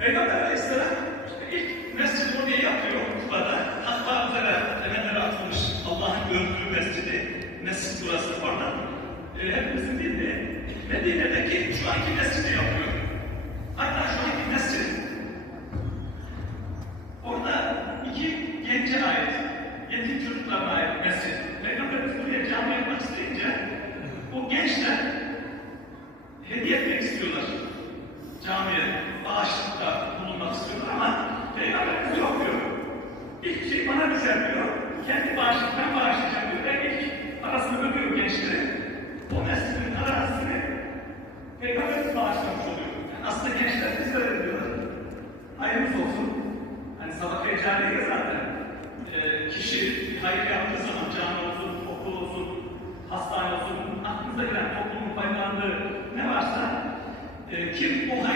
Peygamber Aleyhisselam işte ilk mescid oraya yapıyor Kuba'da. Hatta üzere temelleri atılmış Allah'ın gördüğü mescidi. Mescid burası oradan. E, hepimizin bildiği Medine'deki şu anki mescidi yapıyor. Hatta şu anki mescid Orada iki gence ait, yetim çocuklarına ait mescid. Peygamberimiz buraya cami yapmak isteyince o gençler hediye etmek istiyorlar. Camiye İlk şey bana düşer. Kendi bağışlıktan bağışlayacağım diyor. Ben ilk arasını ödüyor gençleri. O arasını Peygamberimiz bağışlamış oluyor. Yani aslında gençler öyle diyorlar. Hayırlısı olsun. Sadaka-i cariye zaten kişi bir hayır yaptığı olsun, okul olsun, hastane olsun, aklınıza gelen toplumun faydalandığı ne varsa kim o yaparsa